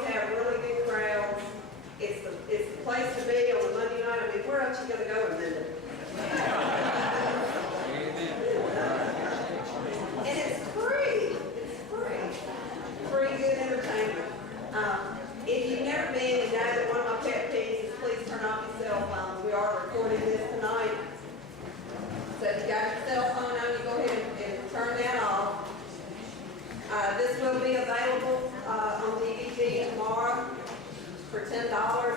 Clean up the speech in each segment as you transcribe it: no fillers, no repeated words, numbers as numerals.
always have really good crowds. It's the place to be on a Monday night. I mean, where else you going to go in Minden? And it's free. It's free. Free good entertainment. If you've never been, you know that one of my pet peeves is please turn off your cell phones. We are recording this tonight. So if you got your cell phone on, you go ahead and turn that off. This will be available on DVD tomorrow for $10. I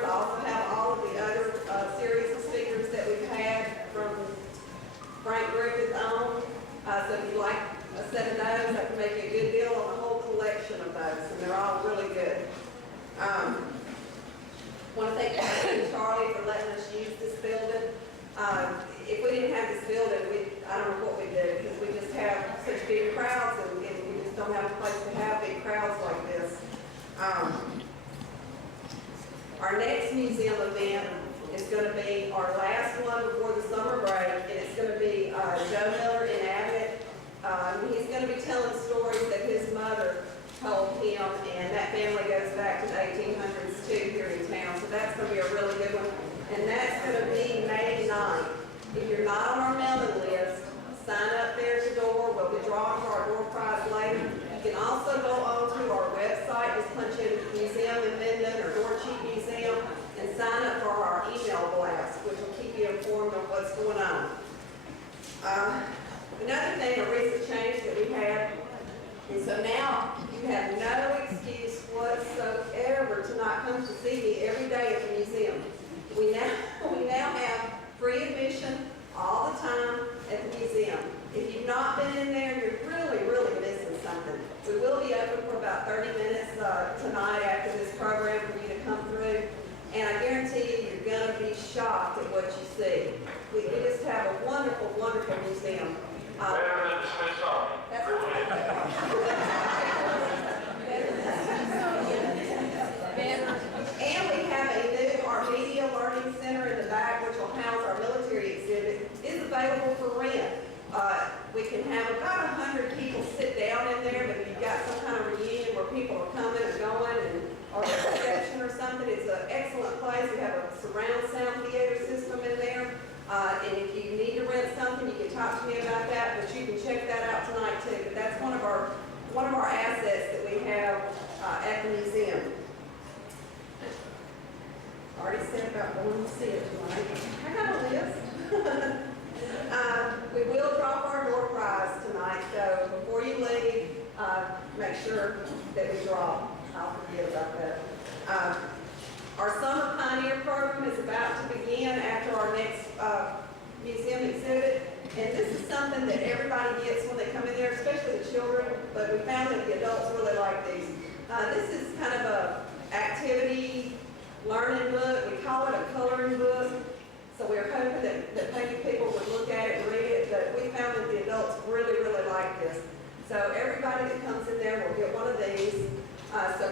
also have all of the other series of speakers that we've had from Frank Griffith's on. So if you'd like a set of those, I can make you a good deal on a whole collection of those, and they're all really good. Want to thank Charlie for letting us use this building. If we didn't have this building, I don't know what we'd do, because we just have such big crowds, and we just don't have a place to have big crowds like this. Our next museum event is going to be our last one before the summer break, and it's going to be Joe Miller in Abbott. He's going to be telling stories that his mother told him, and that family goes back to the 1800s too here in town, so that's going to be a really good one. And that's going to be May 9th. If you're not on our mailing list, sign up there at the door. We'll be drawing for our door prize later. You can also go on to our website, just punch in Museum in Minden or Dorcheat Museum, and sign up for our email blast, which will keep you informed of what's going on. Another thing, a recent change that we had, and so now you have no excuse whatsoever to not come to see me every day at the museum. We now have free admission all the time at the museum. If you've not been in there, you're really, really missing something. We will be open for about 30 minutes tonight after this program for you to come through. And I guarantee you, you're going to be shocked at what you see. We just have a wonderful, wonderful museum. Better than the Smithsonian. That's right. And we have a new, our Media Learning Center in the back, which will house our military exhibit, is available for rent. We can have about 100 people sit down in there, but if you've got some kind of reunion where people are coming and going, or a reception or something, it's an excellent place. We have a surround sound theater system in there. And if you need to rent something, you can talk to me about that, but you can check that out tonight too. But that's one of our assets that we have at the museum. Already said about going to see it tonight. I got a list. We will drop our door prize tonight, so before you leave, make sure that we drop. I'll forget about that. Our Summer Pioneer program is about to begin after our next museum exhibit, and this is something that everybody gets when they come in there, especially the children, but we found that the adults really like these. This is kind of a activity learning book. We call it a coloring book, so we're hoping that maybe people would look at it and read it, but we found that the adults really, really like this. So everybody that comes in there will get one of these. So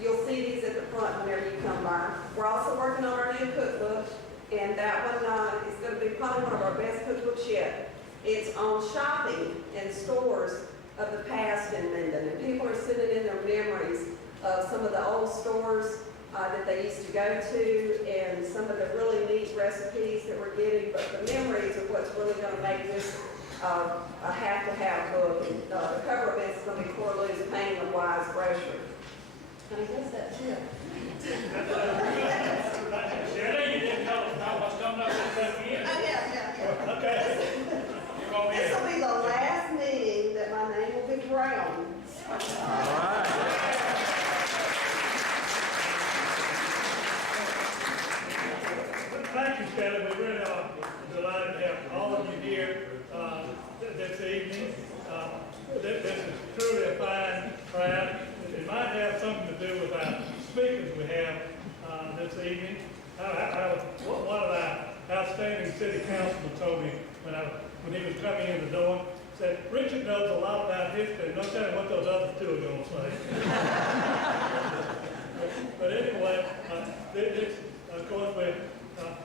you'll see these at the front whenever you come by. We're also working on our new cookbook, and that one is going to be probably one of our best cookbooks yet. It's on shopping and stores of the past in Minden, and people are sending in their memories of some of the old stores that they used to go to, and some of the really neat recipes that we're getting, but the memories are what's really going to make this a have-to-have book. And, the cover of this is going to be Poor Lou's Pain and Wise Grocery. I guess that's it. Shirley, you didn't tell us about what's coming up this weekend. Yeah. Okay. This will be the last meeting that my name will be drowned. All right. Thank you, Shirley. We really are delighted to have all of you here this evening. This is truly a fine crowd. It might have something to do with our speakers we have this evening. One of our outstanding city councilmen told me when he was coming in the door, said, Richard knows a lot about history, no telling what those other two are going to say. But anyway, of course, we're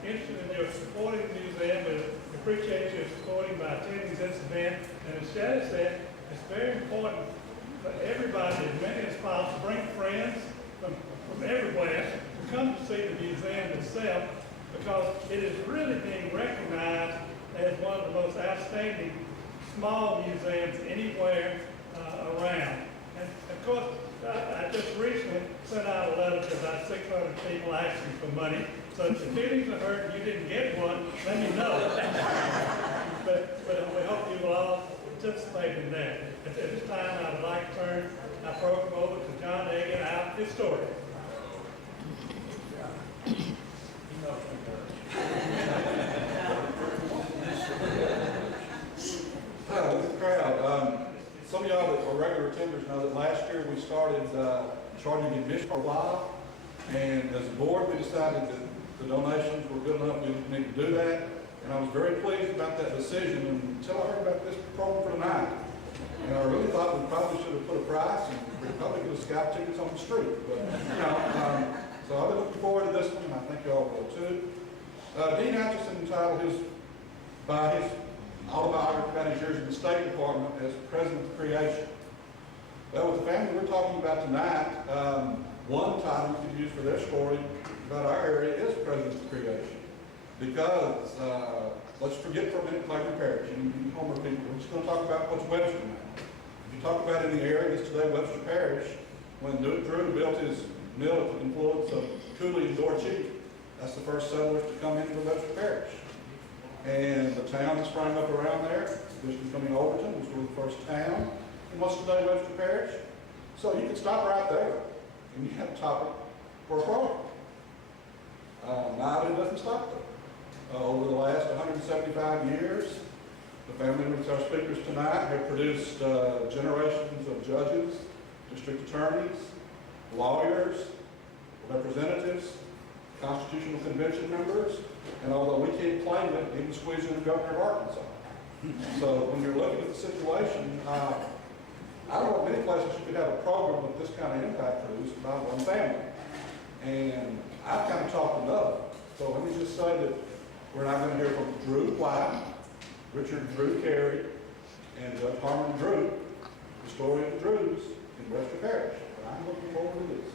interested in your supporting the museum. We appreciate your supporting by attending this event. And as Shirley said, it's very important for everybody, as many as possible, bring friends from itself, because it is really being recognized as one of the most outstanding small museums anywhere around. And of course, I just recently sent out a letter to about 600 people asking for money. So if your feelings are hurt and you didn't get one, let me know. but we hope you will all participate in that. At this time, I would like to turn our program over to John Egan, our historian. Hi, with the crowd. Some of y'all that are regular attenders know that last year we started charging admission for a while, and as a board we decided that the donations were good enough, we didn't need to do that, and I was very pleased about that decision until I heard about this program for tonight. And I really thought we probably should have put a price, and we'd probably get a scout tickets on the street. But, you know, so I've been looking forward to this one, and I think y'all will too. Dean Atchison entitled by his autobiography about his years in the State Department as President of Creation. Well, with the family we're talking about tonight, one title we could use for their story about our area is President of Creation. Because, let's forget for a minute Claiborne Parish, and you Homer people, we're just going to talk about what's Webster now. If you talk about in the area that's today Webster Parish, when Newitt Drew built his mill at the confluence of Cooley and Dorcheat, that's the first settlers to come into Webster Parish. And the town that sprang up around there, which was becoming Overton, was really the first town in what's today Webster Parish. So you could stop right there, and you have a topic for a program. Now it doesn't stop there. Over the last 175 years, the family members of our speakers tonight have produced generations of judges, district attorneys, lawyers, representatives, constitutional convention members, and although we can't claim it, even squeeze in the governor of Arkansas. So when you're looking at the situation, I don't know of many places you could have a program with this kind of impact produced by one family. And I've kind of talked enough. So let me just say that we're not going to hear from Drew White, Richard Drew Carey, and Judge Harmon Drew, historian of Drews in Webster Parish. But I'm looking forward to this.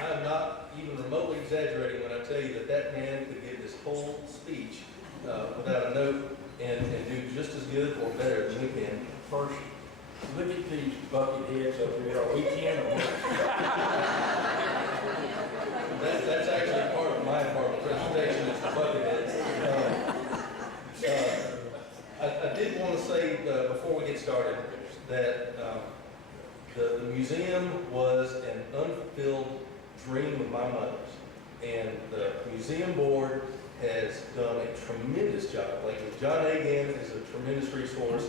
I'm not even remotely exaggerating when I tell you that that man could give this whole speech without a note and do just as good or better than we can. First, look at these bucket heads over here. Are we 10 or what? That's actually part of my presentation, is the bucket heads. I did want to say before we get started that the museum was an unfulfilled dream of my mother's, and the museum board has done a tremendous job. Like John Egan is a tremendous resource,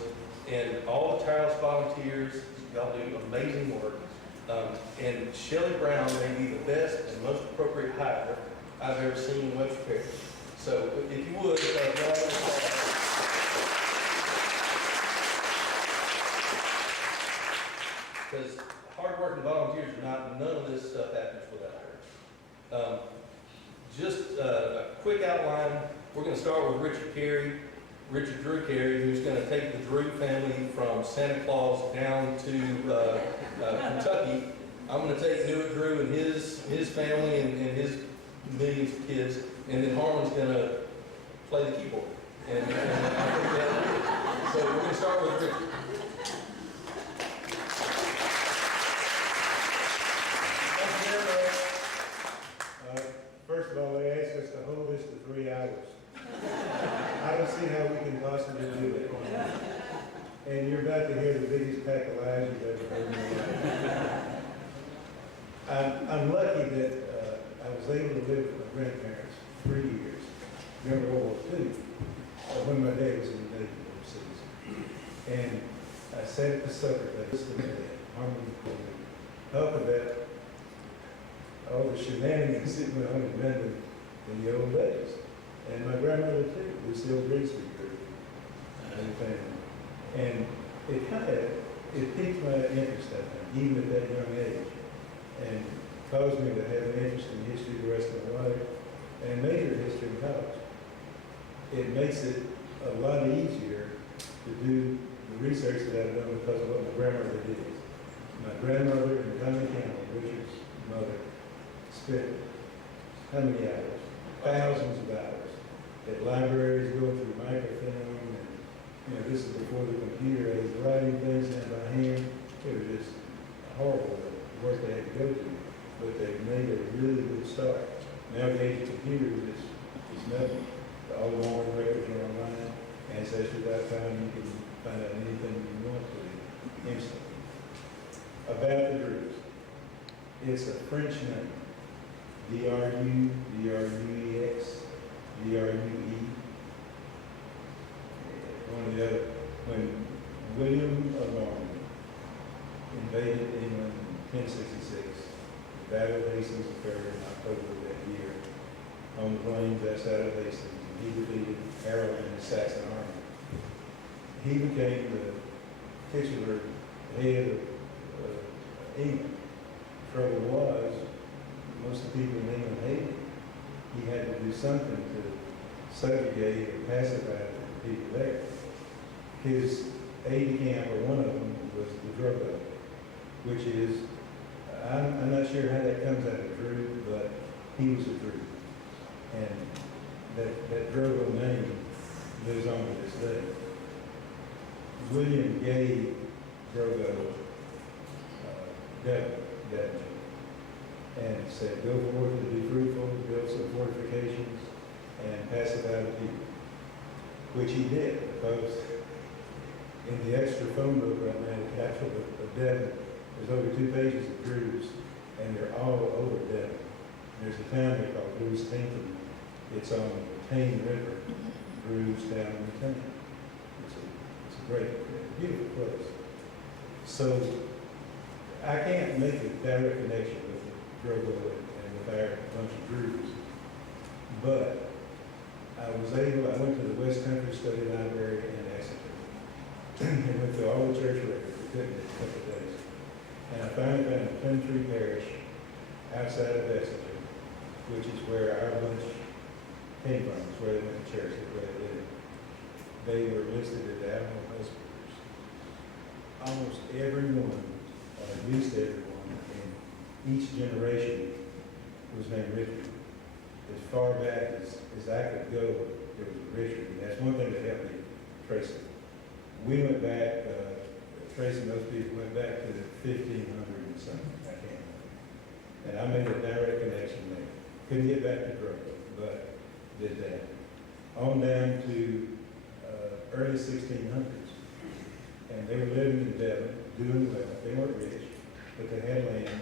and all the tireless volunteers, y'all do amazing work. And Shelley Brown may be the best and most appropriate hire I've ever seen in Webster Parish. So if you would, because hard-working volunteers are not, none of this stuff happens without her. Just a quick outline. We're going to start with Richard Drew Carey, who's going to take the Drew family from Santa Claus down to Kentucky. I'm going to take Newitt Drew and his family and his millions of kids, and then Harmon's going to play the keyboard. And so we're going to start with Richard. First of all, they asked us to hold this to 3 hours. I don't see how we can possibly do it. And you're about to hear the biggest pack of lies you've ever heard in your life. I'm lucky that I was able to live with my grandparents 3 years. Remember World War II, when my dad was in the Navy overseas. And I sat at the supper table, listening to that, Harmon and Cooley, talk about all the shenanigans that went on in London in the old days. And my grandmother too, Lucille Grigsby grew and family. And it piqued my interest, I think, even at that young age, and caused me to have an interest in history the rest of my life, and major history in college. It makes it a lot easier to do the research that I've done because of what my grandmother did. My grandmother and Tommy Campbell, Richard's mother, spent how many hours? Thousands of hours at libraries, going through microfilm, and, you know, this is before the computer age, writing things down by hand. It was just horrible work they had to go to, but they made a really good start. Nowadays, computers is nothing. All the long records are online. Ancestry.com, you can find out anything you want to instantly. About the Drews. It's a French name. D-R-U, D-R-U-E-X, D-R-U-E. One of the other. When William of Harmon invaded England in 1066, the Battle of Hastings occurred in October of that year on the plains outside of Hastings. He defeated Harold and the Saxon army. He became the titular head of England. Trouble was, most of the people in England hated him. He had to do something to subjugate and pacify the people there. His aide-de-camp, or one of them, was the Drogo, which is, I'm not sure how that comes out of Drew, but he was a Drew. And that Drogo name lives on to this day. William gave Drogo that and said, go forth and be fruitful, build some fortifications, and pacify the people. Which he did, because in the extra phone book right now, the capital of Devon, there's over 2 pages of Drews, and they're all over Devon. There's a town there called Bistineau. It's on the Tame River, Drews down in the town. It's a great, beautiful place. So I can't make a direct connection with the Drogo and with our bunch of Drews, but I went to the West Country Study Library in Exeter and went through all the church records. We couldn't in a couple of days. And I finally found a Plymouth Parish outside of Exeter, which is where our bunch came from. It's where they went to church, that's where they lived. They were listed as animal husbanders. Almost everyone, or at least everyone, in each generation was named Richard. As far back as I could go, there was a Richard, and that's one thing that helped me trace it. We went back, tracing those people went back to the 1500 and something, I can't remember. And I made a direct connection there. Couldn't get back to Drogo, but did that. On down to early 1600s. And they were living in Devon, doing well. They weren't rich, but they had land,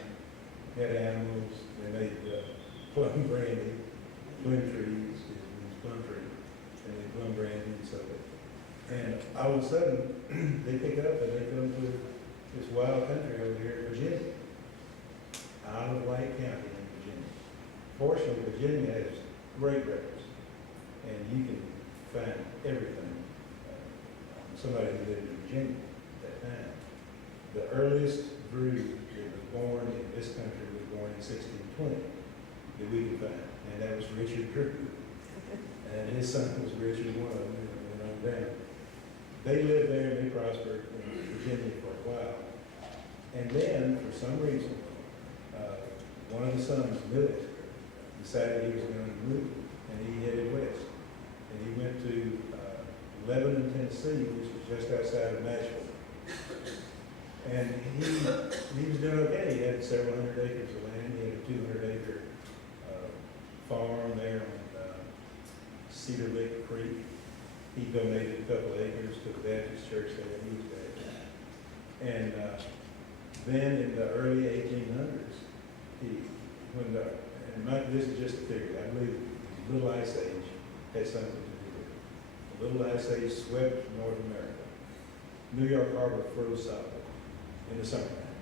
had animals, they made plum brandy, plum trees, plum tree, and they plum brandy and so forth. And all of a sudden, they pick up and they come to this wild country over here in Virginia, Isle of Wight County in Virginia. Fortunately, Virginia has great records, and you can find everything. Somebody who lived in Virginia at that time. The earliest Drew that was born in this country was born in 1620 that we can find, and that was Richard Drew. And his son was Richard one of them, and on down. They lived there and they prospered in Virginia for a while. And then, for some reason, one of the sons, Newitt, decided he was going to move, and he headed west. And he went to Lebanon, Tennessee, which is just outside of Nashville. And he was doing okay. He had several hundred acres of land. He had a 200-acre farm there on Cedar Lick Creek. He donated a couple of acres to the Baptist church there, and he was there. And then in the early 1800s, this is just a figure, I believe the Little Ice Age had something to do with it. The Little Ice Age swept North America. New York Harbor froze solid in the summertime.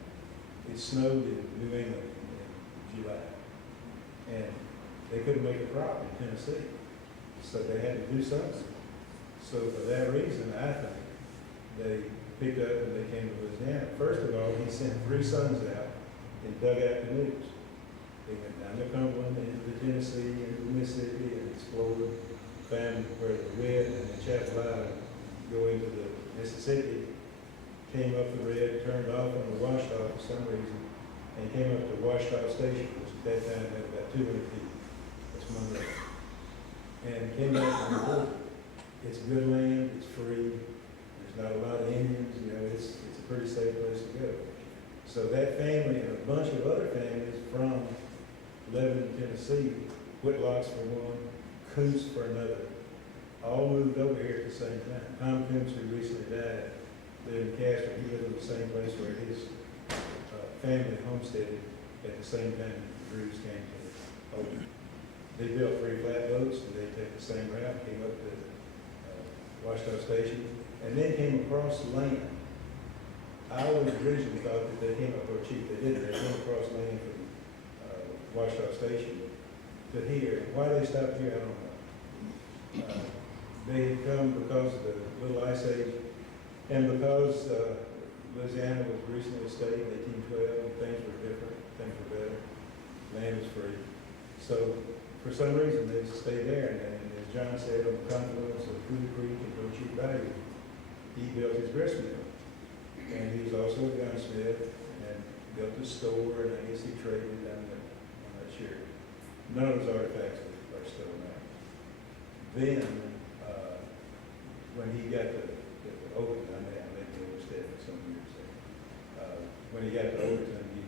It snowed in New England in July. And they couldn't make a crop in Tennessee. So they had to do something. So for that reason, I think, they picked up and they came to Louisiana. First of all, he sent 3 sons out and dug out canoes. They went down the Cumberland into Tennessee, into Mississippi, and explored, found where the Red and the Chapel Island go into the Mississippi, came up the red, turned off on the washed off for some reason, and came up to washed off station, which at that time had about 200 people. That's Monroe. And came back to the border. It's good land, it's free, there's not a lot of Indians, you know, it's a pretty safe place to go. So that family and a bunch of other families from Lebanon, Tennessee, Whitlocks for one, Coots for another, all moved over here at the same time. Tom Coots, who recently died, lived in Castor, he lived in the same place where his family homesteaded at the same time the Drews came to Overton. They built 3 flatboats, and they took the same route, came up to Washita Station, and then came across the land. I always originally thought that they came up Dorcheat. They didn't. They came across land from Washita Station to here. Why they stopped here, I don't know. They had come because of the Little Ice Age, and because Louisiana was recently a state in 1812, and things were different, things were better, land was free. So for some reason, they stayed there, and as John said, on the confluence of Cooley Creek and Dorcheat Bayou, he built his grist mill. And he was also a gunsmith, and built a store, and I guess he traded down there, I'm not sure. None of his artifacts are still around. Then, when he got to Overton, I made the overstep for some years there. When he got to Overton, he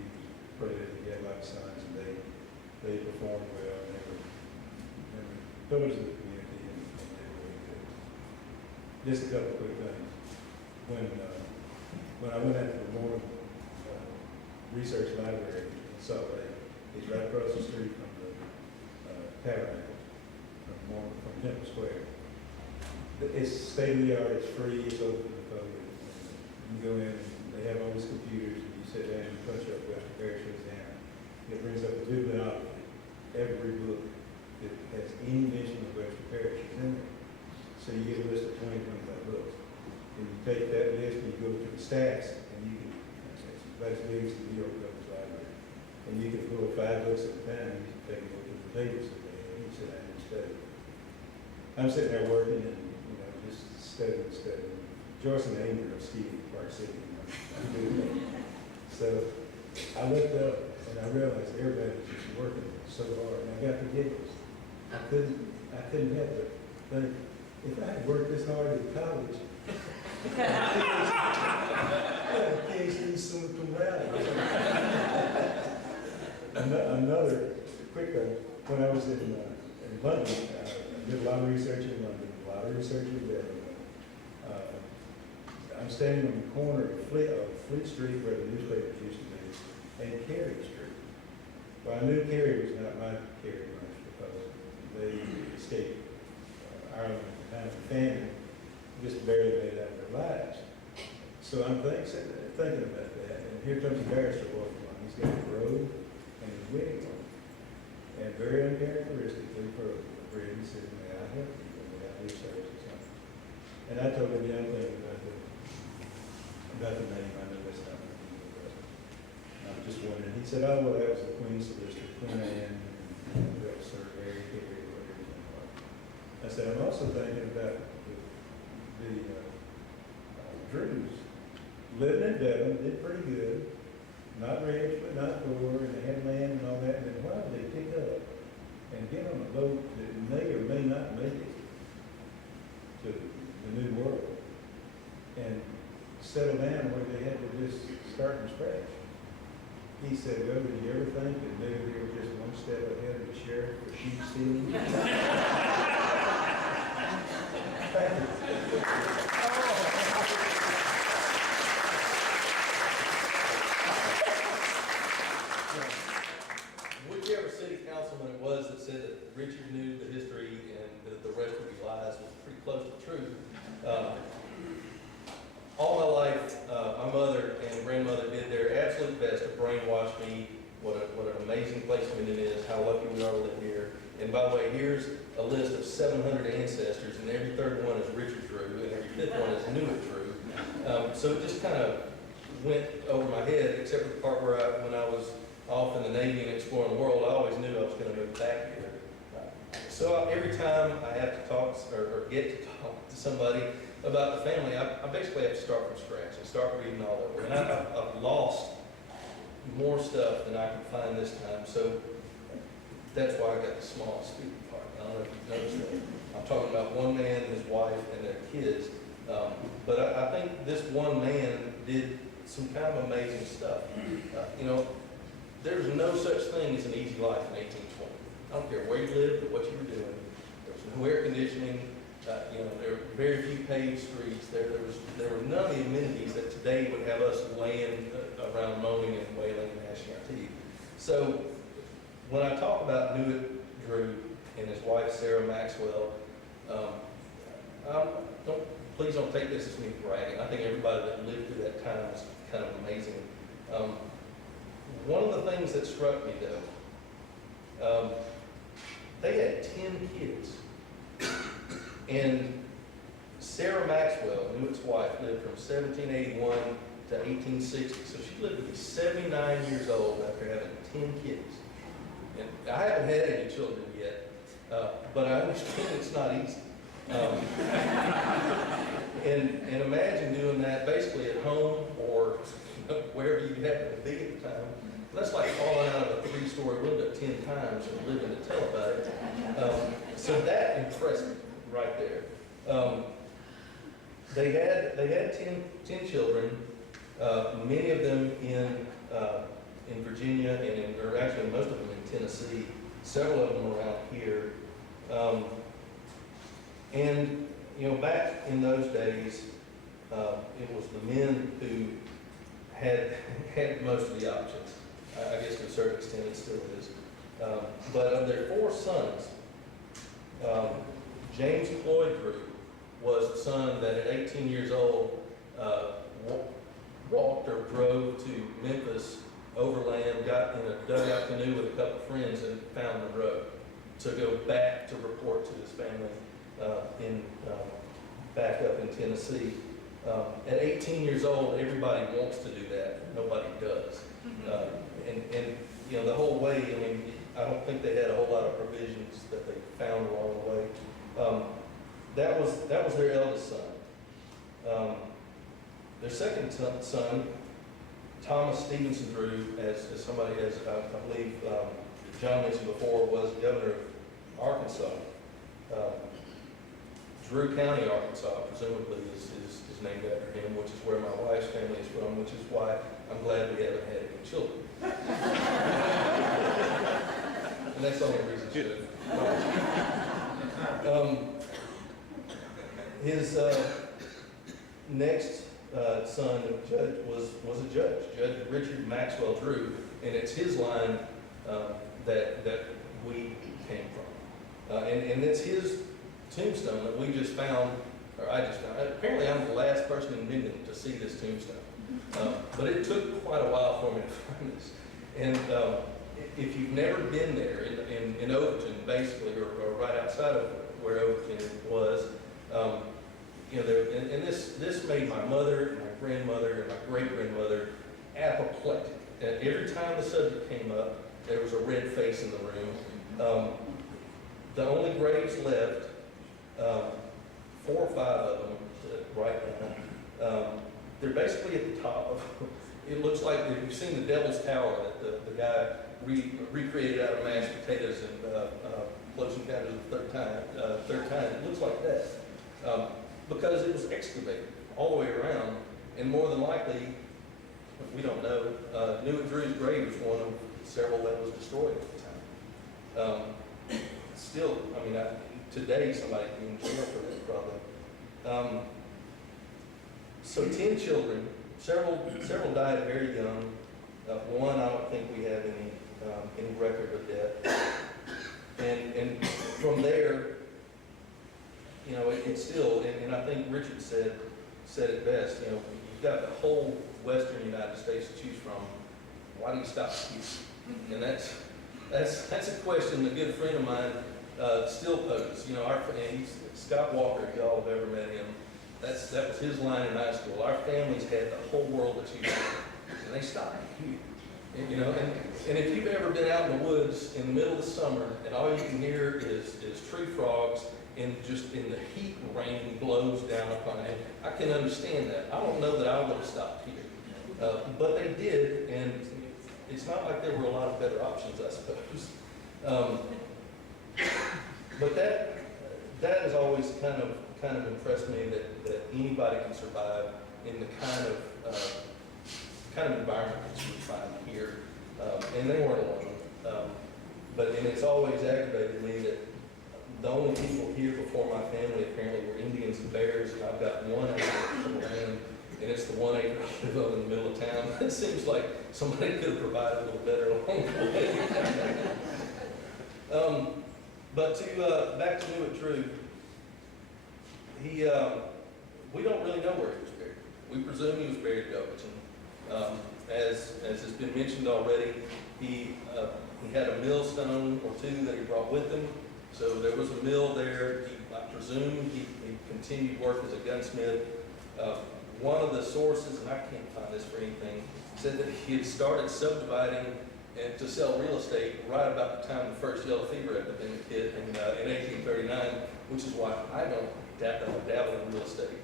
was prolific, he had a lot of sons, and they performed well, and they were pillars of the community, and they were really good. Just a couple of quick things. When I went out to the Mormon Research Library in Salt Lake, it's right across the street from the Tabernacle, from Temple Square. It's state-of-the-art, it's free, it's open to the public. You can go in, and they have all these computers, and you sit down and punch up Webster Parish, Louisiana. It brings up a bibliography. Every book that has any mention of Webster Parish is in there. So you get a list of 20, 25 books. And you take that list and you go to the stats, and you can, it's about as big as the New York Public Library. And you can pull 5 books at a time, and you can take a look at the tables that they have, and you sit down and study. I'm sitting there working and, you know, just studying. Joyce and Amy are skiing in Park City. I'm doing that. So I looked up and I realized everybody was just working so hard, and I got the giggles. I couldn't help but think, if I had worked this hard in college, I had a PhD in Silicon Valley. Another quick one, when I was in London, I did a lot of research in London, a lot of research in Belgium. I'm standing on the corner of Fleet Street, where the newspapers used to be, and Carey Street. Well, I knew Carey was not my Carey much, because they escaped Ireland at the time of the famine, just barely made out of their lives. So I'm thinking about that, and here comes a barrister walking along. He's got a robe and his wig on. And very uncharacteristically for a Brit, he said, "May I help you?" And I do service or something. And I told him the other thing about the name. I know that's not what he was. I'm just wondering. He said, "Oh, well, that was the Queen's solicitor, Queen Anne, and Sir Harry, Carey, whatever his name was." I said, "I'm also thinking about the Drews. Living in Devon, did pretty good. Not rich, but not poor, and they had land and all that. And then why would they pick up and get on a boat that may or may not make it to the New World and settle down where they had to just start from scratch?" He said, "Well, did you ever think that maybe they were just one step ahead of the sheriff for sheep stealing?" Whichever city councilman it was that said that Richard knew the history and that the rest would be lies was pretty close to the truth. All my life, my mother and grandmother did their absolute best to brainwash me what an amazing place Minden is, how lucky we are to live here. And by the way, here's a list of 700 ancestors, and every third one is Richard Drew, and every fifth one is Newitt Drew. So it just kind of went over my head, except for the part where when I was off in the Navy and exploring the world, I always knew I was going to move back here. So every time I have to talk or get to talk to somebody about the family, I basically have to start from scratch and start reading all over. And I've lost more stuff than I can find this time, so that's why I got the small speaking part. I don't know if you've noticed that. I'm talking about one man, his wife, and their kids. But I think this one man did some kind of amazing stuff. You know, there's no such thing as an easy life in 1820. I don't care where you lived or what you were doing. There was no air conditioning. You know, there were very few paved streets. There were none of the amenities that today would have us laying around moaning and wailing and gnashing our teeth. So when I talk about Newitt Drew and his wife Sarah Maxwell, please don't take this as me bragging. I think everybody that lived through that time was kind of amazing. One of the things that struck me though, they had 10 kids. And Sarah Maxwell, Newitt's wife, lived from 1781 to 1860. So she lived to be 79 years old after having 10 kids. And I haven't had any children yet, but I understand it's not easy. And imagine doing that basically at home or wherever you happen to be at the time. That's like falling out of a 3-story window 10 times and living to tell about it. So that impressed me right there. They had 10 children, many of them in Virginia or actually most of them in Tennessee, several of them around here. And you know, back in those days, it was the men who had most of the options. I guess to a certain extent it still is. But of their 4 sons, James Floyd Drew was the son that at 18 years old walked or drove to Memphis overland, got in a dugout canoe with a couple of friends and found Monroe to go back to report to his family back up in Tennessee. At 18 years old, everybody wants to do that. Nobody does. And you know, the whole way, I mean, I don't think they had a whole lot of provisions that they found along the way. That was their eldest son. Their second son, Thomas Stevenson Drew, as somebody has, I believe John mentioned before, was governor of Arkansas. Drew County, Arkansas, presumably is named after him, which is where my wife's family is from, which is why I'm glad we haven't had any children. And that's the only reason she did. His next son, Judge, was a judge, Judge Richard Maxwell Drew, and it's his line that we came from. And it's his tombstone that we just found, or I just found. Apparently I'm the last person in Minden to see this tombstone. But it took quite a while for me to find this. And if you've never been there in Overton, basically, or right outside of where Overton was, you know, and this made my mother, and my grandmother, and my great-grandmother apoplectic. And every time the subject came up, there was a red face in the room. The only graves left, 4 or 5 of them right now, they're basically at the top of, it looks like, if you've seen the Devil's Tower that the guy recreated out of mashed potatoes and Close Encounters of the Third Time, it looks like that. Because it was excavated all the way around, and more than likely, we don't know, Newitt Drew's grave was one of several that was destroyed at the time. Still, I mean, today somebody can be in jail for that probably. So 10 children, several died very young. One, I don't think we have any record of death. And from there, you know, it's still, and I think Richard said it best, you know, you've got the whole western United States to choose from. Why do you stop here? And that's a question that a good friend of mine still poses. You know, he's Scott Walker, if y'all have ever met him. That was his line in high school. Our families had the whole world to choose from, and they stopped here. And, you know, and if you've ever been out in the woods in the middle of the summer and all you can hear is tree frogs and just in the heat rain blows down upon it. I can understand that. I don't know that I would have stopped here. But they did, and it's not like there were a lot of better options, I suppose. But that has always kind of impressed me, that anybody can survive in the kind of environment that you would find here. And they weren't alone. And it's always aggravated me that the only people here before my family apparently were Indians and bears, and I've got 1 acre of land, and it's the 1 acre I live on in the middle of town. It seems like somebody could have provided a little better along the way. But back to Newitt Drew, we don't really know where he was buried. We presume he was buried at Overton. As has been mentioned already, he had a millstone or 2 that he brought with him. So there was a mill there. I presume he continued work as a gunsmith. One of the sources, and I can't find this for anything, said that he had started subdividing and to sell real estate right about the time the first yellow fever epidemic hit in 1839, which is why I don't dabble in real estate,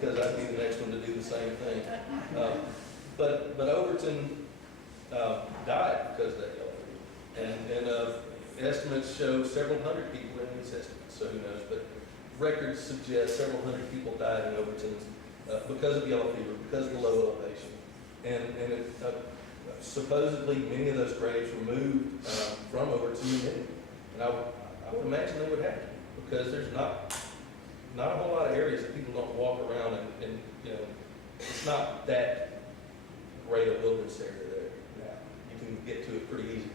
because I'd be the next one to do the same thing. But Overton died because of that yellow fever, and estimates show several hundred people in these estimates, so who knows, but records suggest several hundred people died in Overton because of yellow fever, because of the low elevation. And supposedly many of those graves were moved from Overton to Newitt. And I would imagine they would have to, because there's not a whole lot of areas that people don't walk around, and you know, it's not that great a wilderness area there. You can get to it pretty easy.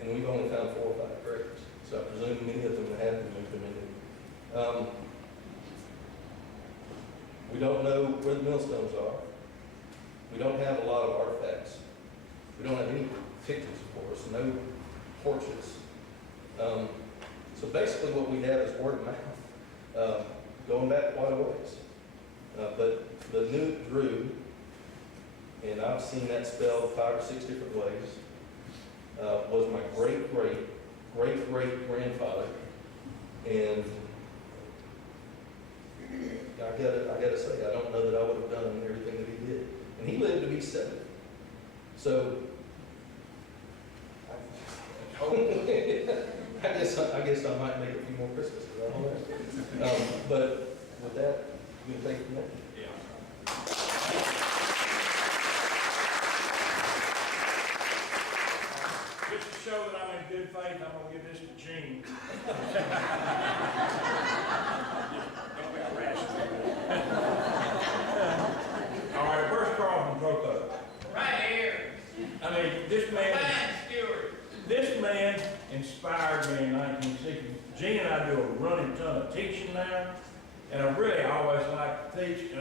And we've only found 4 or 5 graves, so I presume many of them have been moved to Newitt. We don't know where the millstones are. We don't have a lot of artifacts. We don't have any pictures, of course, no portraits. So basically what we have is word of mouth, going back quite a ways. But the Newitt Drew, and I've seen that spelled 5 or 6 different ways, was my great-great-great-great-grandfather, and I gotta say, I don't know that I would have done everything that he did. And he lived to be 70. So, I guess I might make a few more Christmases. I don't know. But with that, you can take it from there. Yeah. Just to show that I'm in good faith, I'm gonna give this to Gene. Don't be a rash. All right, where's Carl from Proto? Right here. I mean, this man inspired me in 1960. Gene and I do a running ton of teaching now, and I really always liked to teach. And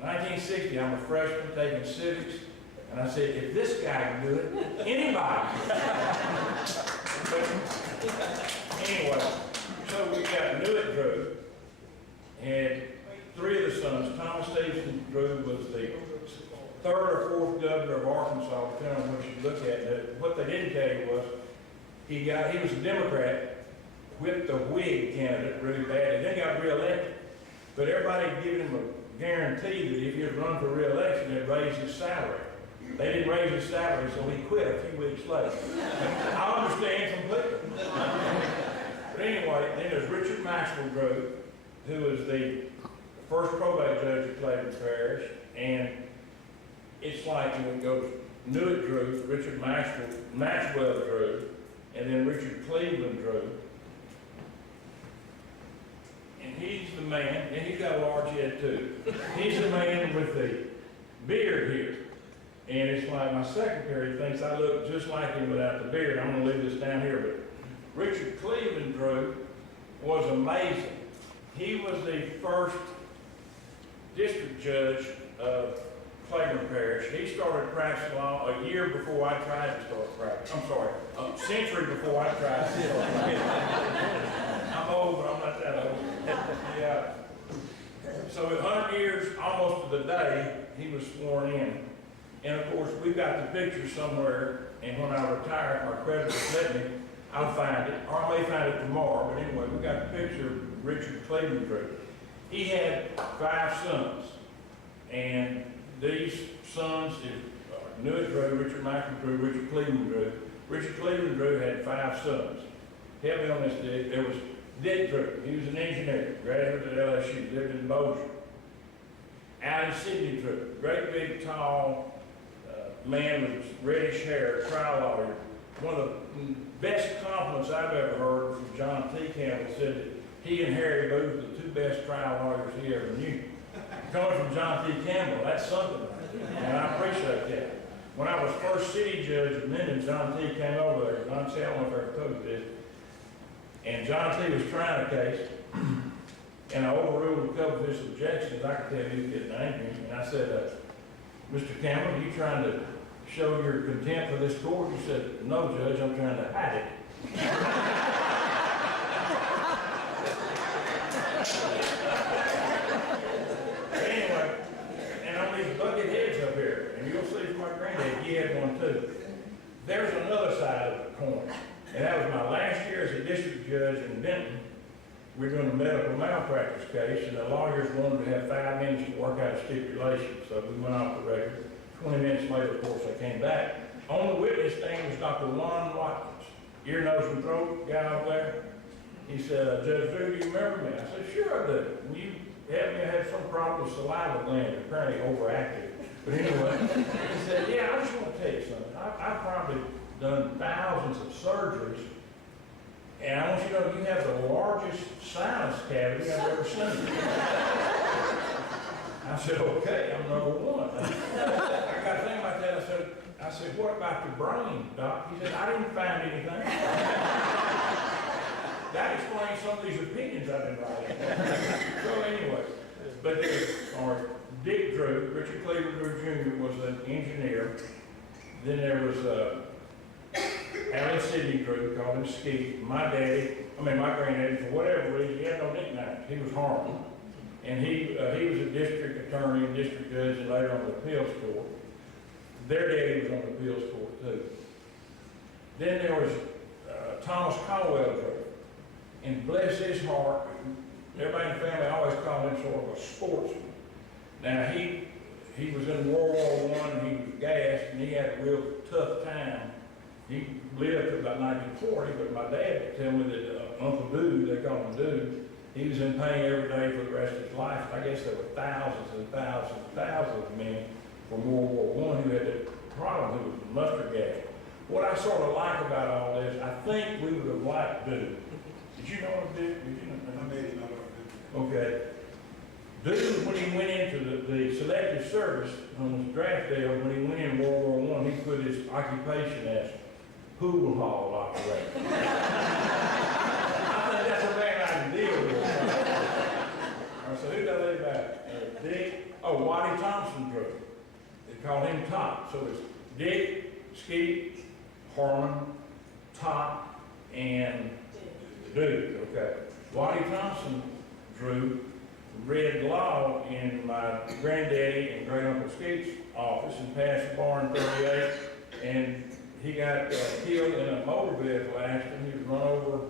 1960, I'm a freshman taking civics, and I said, if this guy can do it, anybody can. But anyway, so we got Newitt Drew, and 3 of the sons. Thomas Stevenson Drew was the 3rd or 4th governor of Arkansas, depending on what you look at. What they didn't tell you was he was a Democrat, whipped the Whig candidate really badly, then got reelected. But everybody had given him a guarantee that if he had run for reelection, they'd raise his salary. They didn't raise his salary, so he quit a few weeks later. I understand completely. But anyway, then there's Richard Maxwell Drew, who was the first probate judge at Claiborne Parish, and it's like you would go Newitt Drew, Richard Maxwell Drew, and then Richard Cleveland Drew. And he's the man, and he's got a large head too. He's the man with the beard here. And it's like my secretary thinks I look just like him without the beard. I'm gonna leave this down here, but Richard Cleveland Drew was amazing. He was the first district judge of Claiborne Parish. He started practicing law a year before I tried to start practicing. I'm sorry, a century before I tried to start practicing. I'm old, but I'm not that old. Yeah. So at 100 years, almost to the day, he was sworn in. And of course, we've got the picture somewhere, and when I retired, my creditors let me, I'll find it, or I may find it tomorrow, but anyway, we got a picture of Richard Claiborne Drew. He had 5 sons, and these sons is Newitt Drew, Richard Michael Drew, Richard Cleveland Drew. Richard Cleveland Drew had 5 sons. Help me on this, Dick. There was Dick Drew. He was an engineer, graduate at LSU, lived in Bossier. Allen Sidney Drew, great big tall man with reddish hair, trial lawyer. One of the best compliments I've ever heard from John T. Campbell said that he and Harry Booth were the 2 best trial lawyers he ever knew. Coming from John T. Campbell, that's something, and I appreciate that. When I was first city judge of Minden, John T. came over there, and I'm saying, I don't know if I ever told you this, and John T. was trying a case, and I overruled a couple of his objections. I could tell he was getting angry, and I said, Mr. Campbell, are you trying to show your contempt for this court? He said, no, Judge, I'm trying to hide it. Anyway, and on these bucket heads up here, and you'll see from my granddad, he had one too. There's another side of the coin, and that was my last year as a district judge in Benton. We were doing a medical malpractice case, and the lawyers wanted to have 5 minutes to work out a stipulation, so we went off the record. 20 minutes later, of course, I came back. On the witness stand was Dr. Lon Watkins, ear, nose, and throat guy over there. He said, Judge Drew, do you remember me? I said, sure I do. You had me had some problem with saliva gland, apparently overactive. But anyway, he said, yeah, I just want to tell you something. I've probably done thousands of surgeries, and I want you to know you have the largest sinus cavity I've ever seen. I said, okay, I'm number 1. I got to think about that. I said, what about your brain, Doc? He said, I didn't find anything. That explains some of these opinions I've been writing. So anyway, but there are Dick Drew, Richard Cleveland Drew Jr. was an engineer. Then there was Allen Sidney Drew, called him Skeet. My granddaddy, for whatever reason, he had no nicknames. He was Harmon. And he was a district attorney and district judge and later on the appeals court. Their daddy was on the appeals court too. Then there was Thomas Caldwell Drew. And bless his heart, everybody in the family always called him sort of a sportsman. Now he was in World War I and he was gassed and he had a real tough time. He lived to about 1940, but my dad would tell me that Uncle Dude, they call him Dude, he was in pain every day for the rest of his life. I guess there were thousands and thousands and thousands of men from World War I who had the problem, who was mustard gas. What I sort of like about all this, I think we would have liked Dude. Did you know him, Dude? Did you know him? I made it know. Okay. Dude, when he went into the selective service on his draft day, when he went in World War I, he put his occupation as pool hall operator. I think that's a man I can deal with. All right, so who did I leave out? Dick, Waddy Thompson Drew. They called him Top. So it's Dick, Skeet, Harmon, Top, and Dude. Okay. Waddy Thompson Drew read law in my granddaddy and great uncle Skeet's office and passed the bar in 38, and he got killed in a motor vehicle accident. He was run over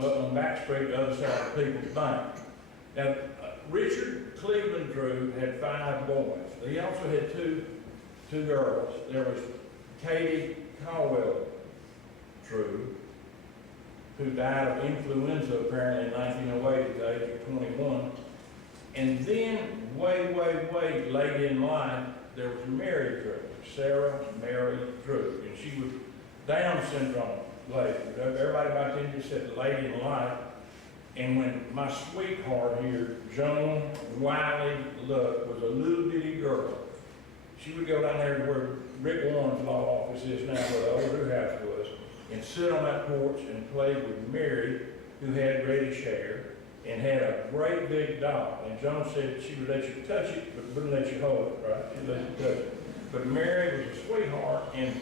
on Back Street, the other side of People's Bank. Now, Richard Cleveland Drew had 5 boys. He also had two girls. There was Katie Caldwell Drew, who died of influenza apparently in 1908 at the age of 21. And then, way late in life, there was Mary Drew, Sarah Mary Drew, and she was Down syndrome lady. Everybody back then just said lady in life. And when my sweetheart here, Joan Wiley Luck, was a little bitty girl, she would go down there to where Rick Warren's law office is now, where the old house was, and sit on that porch and play with Mary, who had reddish hair and had a great big doll. And Joan said she would let you touch it, but wouldn't let you hold it, right? She'd let you touch it. But Mary was a sweetheart, and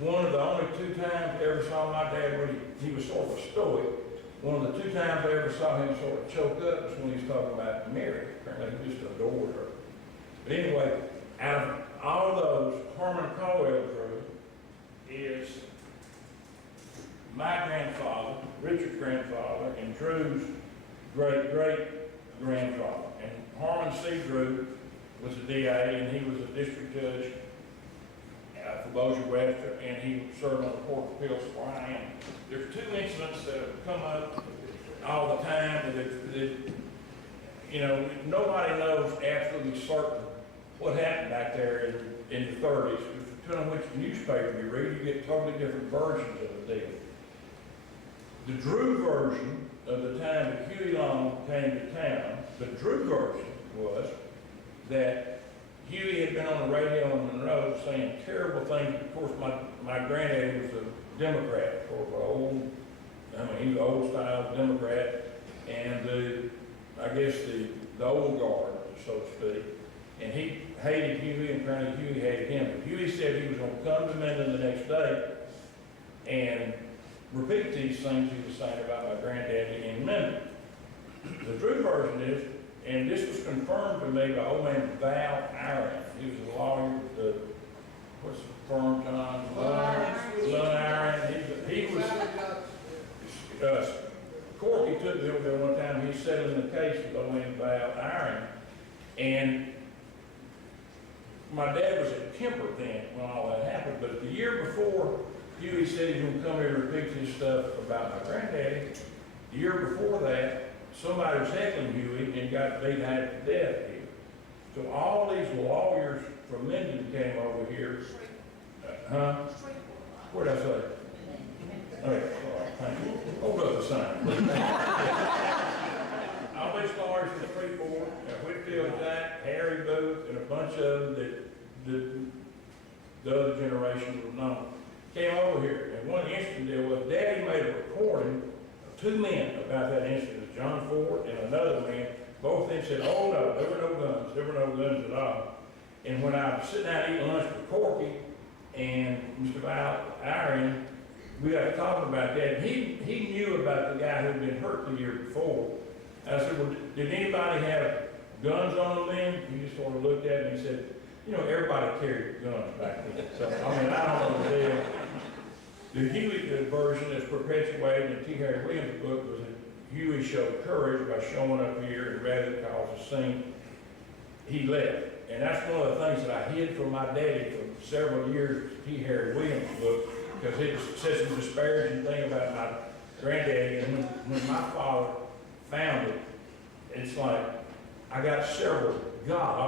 one of the only 2 times I ever saw my dad when he was sort of a stoic. One of the 2 times I ever saw him sort of choke up was when he was talking about Mary. Apparently he just adored her. But anyway, out of all of those, Harmon Caldwell Drew is my granddad. C. Drew was a DA, and he was a district judge for Bossier Webster, and he served on the Court of Appeals where I am. There's two incidents that have come up all the time that you know, nobody knows absolutely certain what happened back there in the 30s. Depending on which newspaper you read, you get totally different versions of the deal. The Drew version of the time that Huey Long came to town, the Drew version was that Huey had been on the radio in Monroe saying terrible things. Of course, my granddaddy was a Democrat, or he was an old style Democrat, and I guess the old guard, so to speak. And he hated Huey, and apparently Huey hated him. But Huey said he was going to come to Minden the next day and repeat these things he was saying about my granddaddy in Minden. The Drew version is, and this was confirmed to me by old man Val Aaron. He was a lawyer with the, what's the firm, John? Lund Aaron. He was, Corky took me over there one time. He settled in the case with old man Val Aaron. And my dad was at Kemper then when all that happened, but the year before Huey said he was going to come here and repeat his stuff about my granddaddy, the year before that, somebody was heckling Huey and got beat half to death here. So all these lawyers from Minden came over here. Where'd I say? Okay, all right, thank you. Hold up the sign, please. All these lawyers from Freeport, Whitfield Jack, Harry Booth, and a bunch of them that the other generation would know, came over here. And one interesting deal was Daddy made a recording of two men about that incident, John Ford and another man. Both of them said, oh no, there were no guns. There were no guns at all. And when I was sitting down eating lunch with Corky and Mr. Val Aaron, we got talking about that. And he knew about the guy who had been hurt the year before. I said, well, did anybody have guns on them then? He just sort of looked at me and said, you know, everybody carried guns back then. So, I mean, I don't know the deal. The Huey version that's perpetuated in T. Harry Williams' book was that Huey showed courage by showing up here and rather than cause a scene, he left. And that's one of the things that I hid from my daddy for several years, T. Harry Williams' book, because it said some disparaging thing about my granddaddy. And when my father found it, it's like, I got several, God,